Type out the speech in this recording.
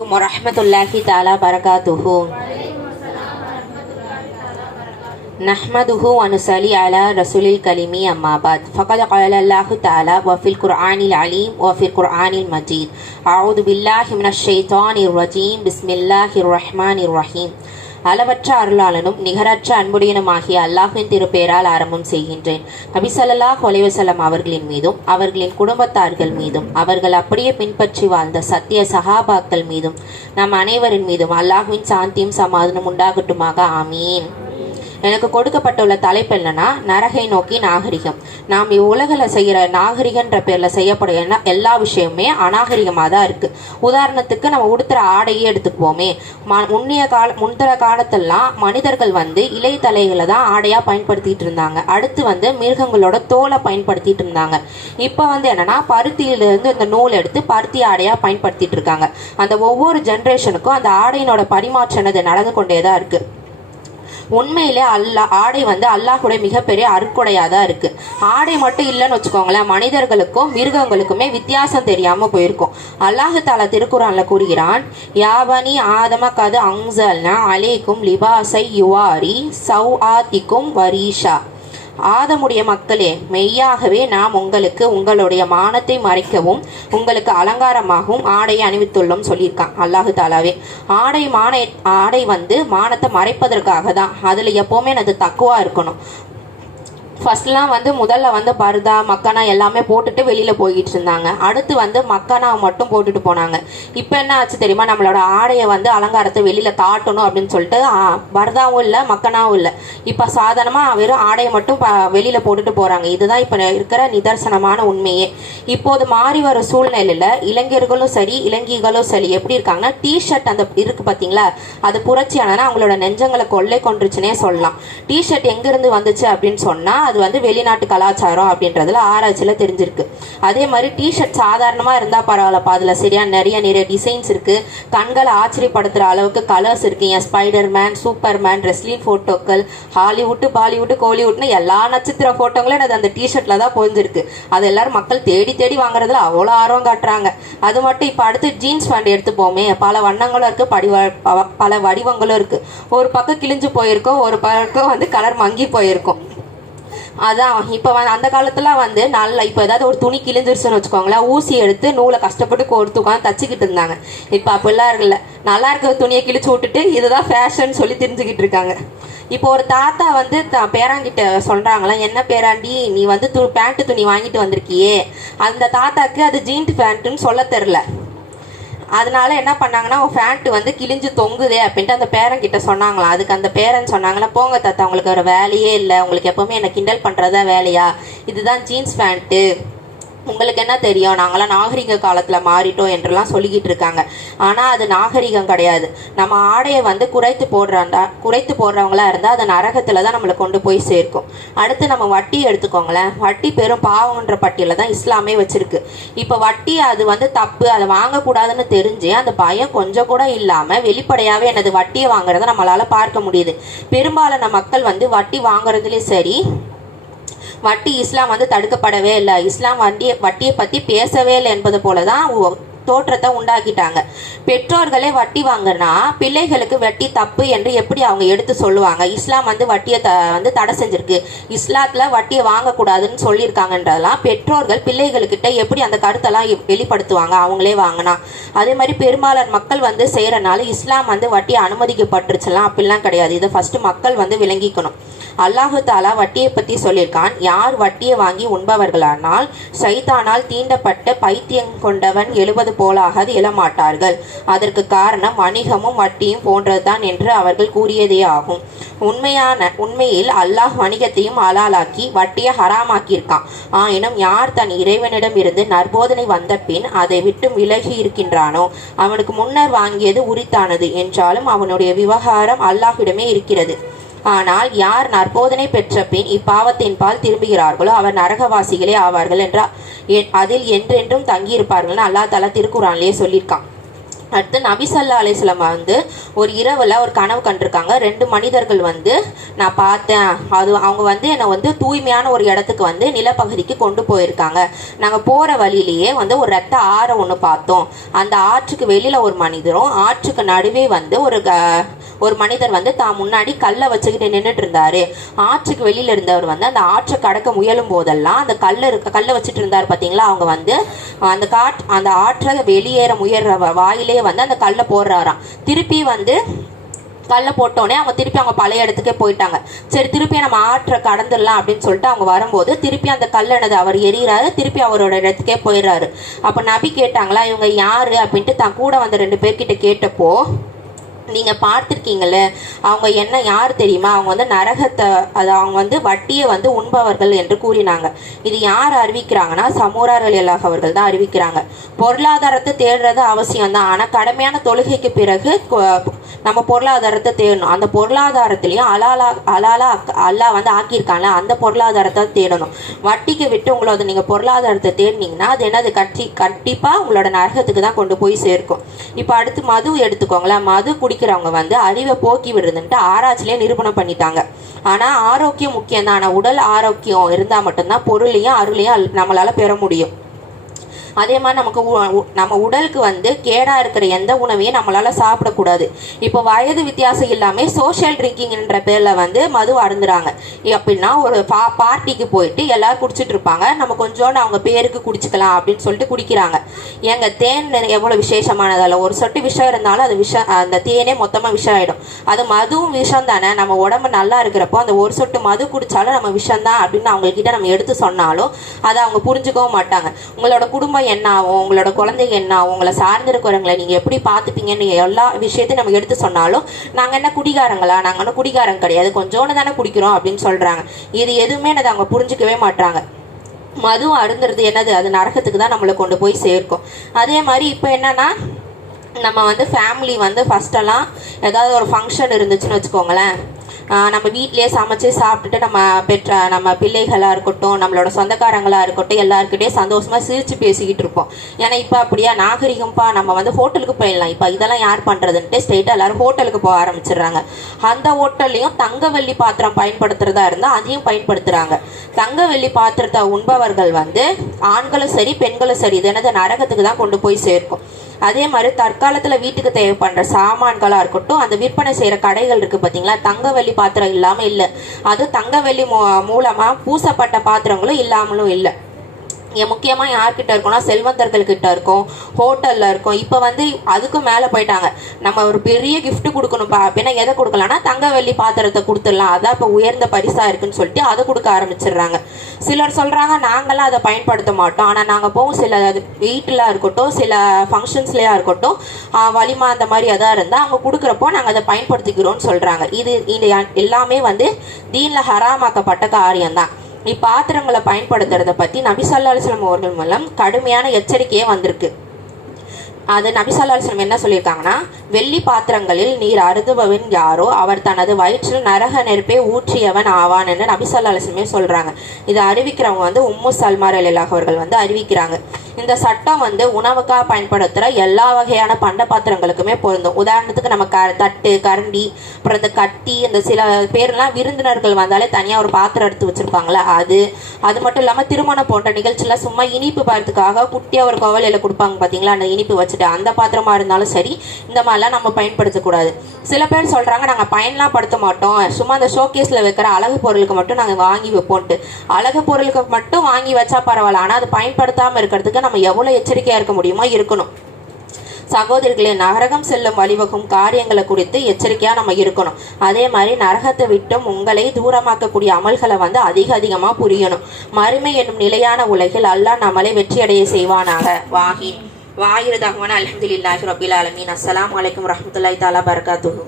ورحمة الله تعالى وبركاته. نحمده ونصلي على رسول الكريم أما بعد. فقد قال الله تعالى وفي القرآن العليم وفي القرآن المجيد. أعوذ بالله من الشيطان الرجيم. بسم الله الرحمن الرحيم. அளவற்ற அருளாளனும் நிகரற்ற அன்புடையனுமாகிய அல்லாஹ்வின் திருப்பேரால் ஆரம்பம் செய்கின்றேன். நபி ஸல்லல்லாஹு அவர்களின் மீதும் அவர்களின் குடும்பத்தார்கள் மீதும் அவர்கள் அப்படியே பின்பற்றி வாழ்ந்த சத்திய சஹாபாக்கள் மீதும் நம் அனைவரின் மீதும் அல்லாஹ்வின் சாந்தியும் சமாதானம் உண்டாகட்டுமாக. ஆமீன். எனக்கு கொடுக்கப்பட்டுள்ள தலைப்பு என்னன்னா நரகை நோக்கி நாகரிகம். நாம் இவ்வுலகில் செய்கிற நாகரிகன்ற பேரில் செய்யப்படும் என்ன எல்லா விஷயமுமே அநாகரிகமாக தான் இருக்குது உதாரணத்துக்கு நம்ம உடுத்துற ஆடையே எடுத்துக்குவோமே. ம முன்னைய கால முந்திர காலத்தெல்லாம் மனிதர்கள் வந்து இலை தலைகளை தான் ஆடையாக பயன்படுத்திட்டு இருந்தாங்க. அடுத்து வந்து மிருகங்களோட தோலை பயன்படுத்திட்டு இருந்தாங்க. இப்போ வந்து என்னன்னா பருத்தியிலிருந்து இந்த நூல் எடுத்து பருத்தி ஆடையாக பயன்படுத்திட்டு இருக்காங்க. அந்த ஒவ்வொரு ஜென்ரேஷனுக்கும் அந்த ஆடையினோட பரிமாற்றம் நடந்து கொண்டே தான் இருக்குது உண்மையிலே அல்லாஹ் ஆடை வந்து அல்லாஹுடைய மிகப்பெரிய அருக்குடையாக தான் இருக்குது ஆடை மட்டும் இல்லைன்னு வச்சுக்கோங்களேன் மனிதர்களுக்கும் மிருகங்களுக்குமே வித்தியாசம் தெரியாமல் போயிருக்கும். அல்லாஹு தாலா திருக்குறானில் கூறுகிறான் யாவனி ஆதம கது அங்சல்னா அலேக்கும் லிபாசை யுவாரி சௌ ஆத்திக்கும் வரீஷா. ஆதமுடைய மக்களே மெய்யாகவே நாம் உங்களுக்கு உங்களுடைய மானத்தை மறைக்கவும் உங்களுக்கு அலங்காரமாகவும் ஆடையை அணிவித்துள்ளோம் சொல்லியிருக்கான் அல்லாஹு தாலாவே. ஆடை மான ஆடை வந்து மானத்தை மறைப்பதற்காக தான் அதில் எப்போவுமே எனது தக்குவா இருக்கணும். ஃபர்ஸ்ட்லாம் வந்து முதல்ல வந்து பர்தா மக்கானா எல்லாமே போட்டுட்டு வெளியில் போய்கிட்டு இருந்தாங்க. அடுத்து வந்து மக்கானா மட்டும் போட்டுட்டு போனாங்க. இப்போ என்ன ஆச்சு தெரியுமா? நம்மளோட ஆடையை வந்து அலங்காரத்தை வெளியில் காட்டணும் அப்படின்னு சொல்லிட்டு பர்தாவும் இல்லை மக்கனாவும் இல்லை. இப்போ சாதாரணமாக வெறும் ஆடையை மட்டும் ப வெளியில் போட்டுட்டு போகிறாங்க இதுதான் இப்போ இருக்கிற நிதர்சனமான உண்மையே. இப்போது மாறி வர சூழ்நிலையில் இளைஞர்களும் சரி இளைஞர்களும் சரி எப்படி இருக்காங்கன்னா டிஷர்ட் அந்த இருக்கு பார்த்தீங்களா அது புரட்சியானனா அவங்களோட நெஞ்சங்களை கொள்ளை கொண்டுருச்சுனே சொல்லலாம். டிஷர்ட் எங்கேருந்து வந்துச்சு அப்படின்னு சொன்னால் அது வந்து வெளிநாட்டு கலாச்சாரம் அப்படின்றதுல ஆராய்ச்சியில் தெரிஞ்சிருக்கு. அதே மாதிரி டிஷர்ட் சாதாரணமாக இருந்தால் பரவாயில்லப்பா. அதில் சரியா நிறைய நிறைய டிசைன்ஸ் இருக்குது கண்களை ஆச்சரியப்படுத்துகிற அளவுக்கு கலர்ஸ் இருக்கு. என் Spider Man Super Man wrestling ஃபோட்டோக்கள் Hollywood Bollywood கோலிவுட்னு எல்லா நட்சத்திர ஃபோட்டோங்களும் எனக்கு அந்த டிஷர்ட்டில் தான் பொழிஞ்சிருக்கு. அது எல்லாரும் மக்கள் தேடி தேடி வாங்குறதுல அவ்வளோ ஆர்வம் காட்டுறாங்க. அது மட்டும் இப்போ அடுத்து ஜீன்ஸ் பேண்ட் எடுத்துப்போமே. பல வண்ணங்களும் இருக்குது படிவ ப- பல வடிவங்களும் இருக்குது ஒரு பக்கம் கிழிஞ்சு போயிருக்கோம். ஒரு பக்கம் வந்து கலர் மங்கி போயிருக்கும். அதான் இப்போ வந்து அந்த காலத்துலாம் வந்து நல்ல இப்போ ஏதாவது ஒரு துணி கிழிஞ்சிருச்சுன்னு வச்சுக்கோங்களேன் ஊசி எடுத்து நூலை கஷ்டப்பட்டு கோர்த்து உட்காந்து தச்சுக்கிட்டு இருந்தாங்க. இப்போ அப்படிலாம் இருக்குல்ல. நல்லா இருக்கிற துணியை கிழிச்சு விட்டுட்டு இதுதான் ஃபேஷன் சொல்லி தெரிஞ்சுக்கிட்டு இருக்காங்க. இப்போ ஒரு தாத்தா வந்து த பேராங்கிட்ட சொல்கிறாங்களாம் என்ன பேராண்டி நீ வந்து து பேண்ட்டு துணி வாங்கிட்டு வந்திருக்கியே? அந்த தாத்தாக்கு அது ஜீன்ட் பேண்ட்டுன்னு சொல்ல தெரில அதனால என்ன பண்ணாங்கன்னா உன் ஃபேண்ட் வந்து கிழிஞ்சு தொங்குதே அப்படின்ட்டு அந்த பேரன் கிட்ட சொன்னாங்களாம். அதுக்கு அந்த பேரன் சொன்னாங்களா போங்க தாத்தா உங்களுக்கு ஒரு வேலையே இல்லை. உங்களுக்கு எப்பவுமே என்ன கிண்டல் பண்ணுறதா வேலையா? இதுதான் ஜீன்ஸ் ஃபேண்ட்டு உங்களுக்கு என்ன தெரியும்? நாங்களாம் நாகரிக காலத்தில் மாறிட்டோம் என்றெல்லாம் சொல்லிக்கிட்டு இருக்காங்க. ஆனால் அது நாகரிகம் கிடையாது. நம்ம ஆடையை வந்து குறைத்து போடுறாண்டா குறைத்து போடுறவங்களா இருந்தால் அது நரகத்தில் தான் நம்மளை கொண்டு போய் சேர்க்கும். அடுத்து நம்ம வட்டி எடுத்துக்கோங்களேன். வட்டி பெரும் பாவம்ன்ற பட்டியலில் தான் இஸ்லாமே வச்சுருக்கு. இப்போ வட்டி அது வந்து தப்பு அதை வாங்கக்கூடாதுன்னு தெரிஞ்சு அந்த பயம் கொஞ்சம் கூட இல்லாமல் வெளிப்படையாகவே எனது வட்டியை வாங்குறத நம்மளால் பார்க்க முடியுது. பெரும்பாலான மக்கள் வந்து வட்டி வாங்குறதுலேயும் சரி வட்டி இஸ்லாம் வந்து தடுக்கப்படவே இல்லை. இஸ்லாம் வட்டி வட்டியை பற்றி பேசவே இல்லை என்பது போல தான் தோற்றத்தை உண்டாக்கிட்டாங்க. பெற்றோர்களே வட்டி வாங்கினா பிள்ளைகளுக்கு வட்டி தப்பு என்று எப்படி அவங்க எடுத்து சொல்லுவாங்க? இஸ்லாம் வந்து வட்டியை த வந்து தடை செஞ்சிருக்கு. இஸ்லாத்தில் வட்டியை வாங்கக்கூடாதுன்னு சொல்லியிருக்காங்கன்றதெல்லாம் பெற்றோர்கள் பிள்ளைகளுக்கிட்ட எப்படி அந்த கருத்தெல்லாம் வெளிப்படுத்துவாங்க? அவங்களே வாங்கினா. அதே மாதிரி பெரும்பாலான மக்கள் வந்து செய்கிறனால இஸ்லாம் வந்து வட்டி அனுமதிக்கப்பட்டுருச்சுலாம். அப்படிலாம் கிடையாது. இதை ஃபஸ்ட்டு மக்கள் வந்து விளங்கிக்கணும். அல்லாஹு தாலா வட்டியை பற்றி சொல்லியிருக்கான். யார் வட்டியை வாங்கி உண்பவர்களானால் சைத்தானால் தீண்டப்பட்ட பைத்தியம் கொண்டவன் எழுபது போலாக எழமாட்டார்கள். அதற்கு காரணம் வணிகமும் வட்டியும் போன்றதுதான் என்று அவர்கள் கூறியதே ஆகும். உண்மையான உண்மையில் அல்லாஹ் வணிகத்தையும் அலாலாக்கி வட்டியை ஹராமாக்கியிருக்கான். ஆயினும் யார் தன் இறைவனிடம் இருந்து நற்போதனை வந்த பின் அதை விட்டு விலகி இருக்கின்றானோ? அவனுக்கு முன்னர் வாங்கியது உரித்தானது. என்றாலும் அவனுடைய விவகாரம் அல்லாஹ்விடமே இருக்கிறது. ஆனால் யார் நற்போதனை பெற்ற பின் இப்பாவத்தின் பால் திரும்புகிறார்களோ அவர் நரகவாசிகளே ஆவார்கள் என்றால் அதில் என்றென்றும் தங்கியிருப்பார்கள்னு அல்லா தலா திருக்குறான்லேயே சொல்லியிருக்கான். அடுத்து நபி சல்லா அலிஸ்லாம் வந்து ஒரு இரவில் ஒரு கனவு கண்டிருக்காங்க. ரெண்டு மனிதர்கள் வந்து நான் பார்த்தேன். அது அவங்க வந்து என்னை வந்து தூய்மையான ஒரு இடத்துக்கு வந்து நிலப்பகுதிக்கு கொண்டு போயிருக்காங்க. நாங்கள் போகிற வழியிலேயே வந்து ஒரு ரத்த ஆறை ஒன்று பார்த்தோம். அந்த ஆற்றுக்கு வெளியில் ஒரு மனிதரும் ஆற்றுக்கு நடுவே வந்து ஒரு க- ஒரு மனிதர் வந்து தான் முன்னாடி கல்லை வச்சுக்கிட்டு நின்றுட்டு இருந்தாரு ஆற்றுக்கு வெளியில இருந்தவர் வந்து அந்த ஆற்றை கடக்க முயலும் போதெல்லாம் அந்த கல்லை இருக்க கல்லை வச்சுட்டு இருந்தார் பார்த்தீங்களா அவங்க வந்து அந்த காட் அந்த ஆற்றை வெளியேற முயற வாயிலே வந்து அந்த கல்லை போடுறாராம். திருப்பி வந்து கல்லை போட்டோடனே அவங்க திருப்பி அவங்க பழைய இடத்துக்கே போயிட்டாங்க. சரி திருப்பி நம்ம ஆற்றை கடந்துடலாம் அப்படின்னு சொல்லிட்டு அவங்க வரும்போது திருப்பி அந்த கல்லனது அவர் எரியிறாரு திருப்பி அவரோட இடத்துக்கே போயிடுறாரு. அப்போ நபி கேட்டாங்களா இவங்க யாரு? அப்படின்ட்டு தான் கூட வந்த ரெண்டு பேர்கிட்ட கேட்டப்போ நீங்கள் பார்த்துருக்கீங்கள அவங்க என்ன யார் தெரியுமா? அவங்க வந்து நரகத்தை அது அவங்க வந்து வட்டியை வந்து உண்பவர்கள் என்று கூறினாங்க. இது யார் அறிவிக்கிறாங்கன்னா சமூரார்கள் எல்லா அவர்கள் தான் அறிவிக்கிறாங்க. பொருளாதாரத்தை தேடுறது அவசியம் தான் ஆனால் கடமையான தொழுகைக்கு பிறகு நம்ம பொருளாதாரத்தை தேடணும். அந்த பொருளாதாரத்திலையும் அலாலா அலாலா அல்லா வந்து ஆக்கியிருக்காங்கள அந்த பொருளாதாரத்தை தேடணும். வட்டிக்கு விட்டு உங்களோட நீங்கள் பொருளாதாரத்தை தேடினீங்கன்னா அது என்னது? கட்டி கண்டிப்பாக உங்களோட நரகத்துக்கு தான் கொண்டு போய் சேர்க்கும். இப்போ அடுத்து மது எடுத்துக்கோங்களேன். மது குடிக்கிறவங்க வந்து அறிவை போக்கி விடுறதுன்ட்டு ஆராய்ச்சியிலே நிரூபணம் பண்ணிட்டாங்க. ஆனால் ஆரோக்கியம் முக்கியம் தான் ஆனால் உடல் ஆரோக்கியம் இருந்தால் மட்டும்தான் பொருளையும் அருளையும் நம்மளால் நம்மளால பெற முடியும். அதே மாதிரி நமக்கு நம்ம உடலுக்கு வந்து கேடாக இருக்கிற எந்த உணவையும் நம்மளால் சாப்பிடக்கூடாது. இப்போ வயது வித்தியாசம் இல்லாமல் சோஷியல் ட்ரிங்கிங்ன்ற பேரில் வந்து மது அருந்துறாங்க. அப்படின்னா ஒரு பா பார்ட்டிக்கு போயிட்டு எல்லாரும் குடிச்சிட்டு இருப்பாங்க. நம்ம கொஞ்சோண்டு அவங்க பேருக்கு குடிச்சுக்கலாம் அப்படின்னு சொல்லிட்டு குடிக்கிறாங்க. எங்க தேன் எவ்வளோ விசேஷமானதால? ஒரு சொட்டு விஷம் இருந்தாலும் அது விஷம் அந்த தேனே மொத்தமாக விஷம் ஆகிடும் அது மதுவும் விஷம் தானே. நம்ம உடம்பு நல்லா இருக்கிறப்போ அந்த ஒரு சொட்டு மது குடித்தாலும் நம்ம விஷம் தான் அப்படின்னு அவங்கக்கிட்ட நம்ம எடுத்து சொன்னாலும் அதை அவங்க புரிஞ்சுக்கவும் மாட்டாங்க. உங்களோட குடும்பம் என்ன ஆகும்? உங்களோட குழந்தைங்க என்ன ஆகும்? உங்களை சார்ந்திருக்கிறவங்களை நீங்கள் எப்படி பார்த்துப்பீங்கன்னு எல்லா விஷயத்தையும் நம்ம எடுத்து சொன்னாலும் நாங்கள் என்ன குடிகாரங்களா? நாங்கள் ஒன்றும் குடிகாரங்க கிடையாது. கொஞ்சோண்டு தானே குடிக்கிறோம் அப்படின்னு சொல்கிறாங்க இது எதுவுமே அதை அவங்க புரிஞ்சுக்கவே மாட்டாங்க மது அருந்துறது என்னது? அது நரகத்துக்கு தான் நம்மளை கொண்டு போய் சேர்க்கும். அதே மாதிரி இப்போ என்னன்னா நம்ம வந்து ஃபேமிலி வந்து ஃபஸ்ட்டெல்லாம் ஏதாவது ஒரு ஃபங்க்ஷன் இருந்துச்சுன்னு வச்சுக்கோங்களேன். நம்ம வீட்லேயே சமைச்சு சாப்பிட்டுட்டு நம்ம பெற்ற நம்ம பிள்ளைகளாக இருக்கட்டும் நம்மளோட சொந்தக்காரங்களாக இருக்கட்டும் எல்லாருக்கிட்டே சந்தோஷமாக சிரித்து பேசிக்கிட்டு இருப்போம். ஏன்னா இப்போ அப்படியா? நாகரிகம்ப்பா நம்ம வந்து ஹோட்டலுக்கு போயிடலாம். இப்போ இதெல்லாம் யார் பண்ணுறதுன்ட்டு ஸ்ட்ரெயிட்டாக எல்லாரும் ஹோட்டலுக்கு போக ஆரம்பிச்சிடுறாங்க. அந்த ஹோட்டல்லையும் தங்க வெள்ளி பாத்திரம் பயன்படுத்துறதா இருந்தால் அதையும் பயன்படுத்துகிறாங்க தங்க வெள்ளி பாத்திரத்தை உண்பவர்கள் வந்து ஆண்களும் சரி பெண்களும் சரி இது என்னது? நரகத்துக்கு தான் கொண்டு போய் சேர்க்கும். அதே மாதிரி தற்காலத்தில் வீட்டுக்கு தேவைப்படுற சாமான்களாக இருக்கட்டும் அந்த விற்பனை செய்கிற கடைகள் இருக்குது பார்த்தீங்களா தங்க வெள்ளி பாத்திரம் இல்லாமல் இல்லை. அது தங்க வெள்ளி மூ மூலமாக பூசப்பட்ட பாத்திரங்களும் இல்லாமலும் இல்லை. இங்கே முக்கியமாக யார்கிட்ட இருக்கும்னா செல்வந்தர்கள்கிட்ட இருக்கும் ஹோட்டலில் இருக்கும். இப்போ வந்து அதுக்கும் மேலே போயிட்டாங்க. நம்ம ஒரு பெரிய கிஃப்ட் கொடுக்கணும்ப்பா. அப்படின்னா எதை கொடுக்கலாம்னா தங்க வெள்ளி பாத்திரத்தை கொடுத்துடலாம். அதான் இப்போ உயர்ந்த பரிசாக இருக்குன்னு சொல்லிட்டு அதை கொடுக்க ஆரம்பிச்சிடுறாங்க. சிலர் சொல்கிறாங்க நாங்களாம் அதை பயன்படுத்த மாட்டோம். ஆனால் நாங்கள் போகும் சில வீட்டில் இருக்கட்டும் சில ஃபங்க்ஷன்ஸ்லையா இருக்கட்டும் வலிமா அந்த மாதிரி எதாவது இருந்தால் அவங்க கொடுக்குறப்போ நாங்கள் அதை பயன்படுத்திக்கிறோம்னு சொல்கிறாங்க இது இது எல்லாமே வந்து தீனில் ஹராமாக்கப்பட்ட காரியம்தான். இப்பாத்திரங்களை பயன்படுத்துறத பற்றி நபி ஸல்லல்லாஹு அவர்கள் மூலம் கடுமையான எச்சரிக்கையே வந்திருக்கு. அது நபி ஸல்லல்லாஹு என்ன சொல்லியிருக்காங்கன்னா வெள்ளி பாத்திரங்களில் நீர் அருதுபவன் யாரோ அவர் தனது வயிற்றில் நரக நெருப்பை ஊற்றியவன் ஆவான் என்று நபி ஸல்லல்லாஹு சொல்கிறாங்க சொல்றாங்க. இதை அறிவிக்கிறவங்க வந்து உம்மு சல்மார் அலிலாக அவர்கள் வந்து அறிவிக்கிறாங்க. இந்த சட்டம் வந்து உணவுக்காக பயன்படுத்துகிற எல்லா வகையான பண்ட பாத்திரங்களுக்குமே பொருந்தும். உதாரணத்துக்கு நம்ம க தட்டு கரண்டி அப்புறம் இந்த கட்டி இந்த சில பேர்லாம் விருந்தினர்கள் வந்தாலே தனியாக ஒரு பாத்திரம் எடுத்து வச்சுருப்பாங்களே அது அது மட்டும் இல்லாமல் திருமணம் போன்ற நிகழ்ச்சியில் சும்மா இனிப்பு பார்த்துக்காக குட்டியாக ஒரு கோவலையில் கொடுப்பாங்க பார்த்தீங்களா அந்த இனிப்பு வச்சுட்டு. அந்த பாத்திரமாக இருந்தாலும் சரி இந்த மாதிரிலாம் நம்ம பயன்படுத்தக்கூடாது. சில பேர் சொல்கிறாங்க நாங்கள் பயன்லாம் படுத்த மாட்டோம். சும்மா அந்த ஷோகேஸில் வைக்கிற அழகு பொருளுக்கு மட்டும் நாங்கள் வாங்கி வைப்போன்ட்டு. அழகு பொருளுக்கு மட்டும் வாங்கி வச்சா பரவாயில்ல. ஆனால் அது பயன்படுத்தாமல் இருக்கிறதுக்கு நம்ம எவ்வளோ எச்சரிக்கையாக இருக்க முடியுமோ இருக்கணும். சகோதரிகளே நரகம் செல்லும் வழிவகும் காரியங்களை குறித்து எச்சரிக்கையாக நம்ம இருக்கணும். அதே மாதிரி நரகத்தை விட்டும் உங்களை தூரமாக்கக்கூடிய அமல்களை வந்து அதிக அதிகமாக புரியணும். மறுமை என்னும் நிலையான உலகில் அல்லாஹ் நம்மளை வெற்றியடைய செய்வானாக. வாஹின். வாயிரு தகவன் அலமதுல்லாஹி ரபில் ஆலமீன். அஸ்ஸலாமு அலைக்கும் வரஹ்மத்துல்லாஹி தஆலா பரகாத்துஹு.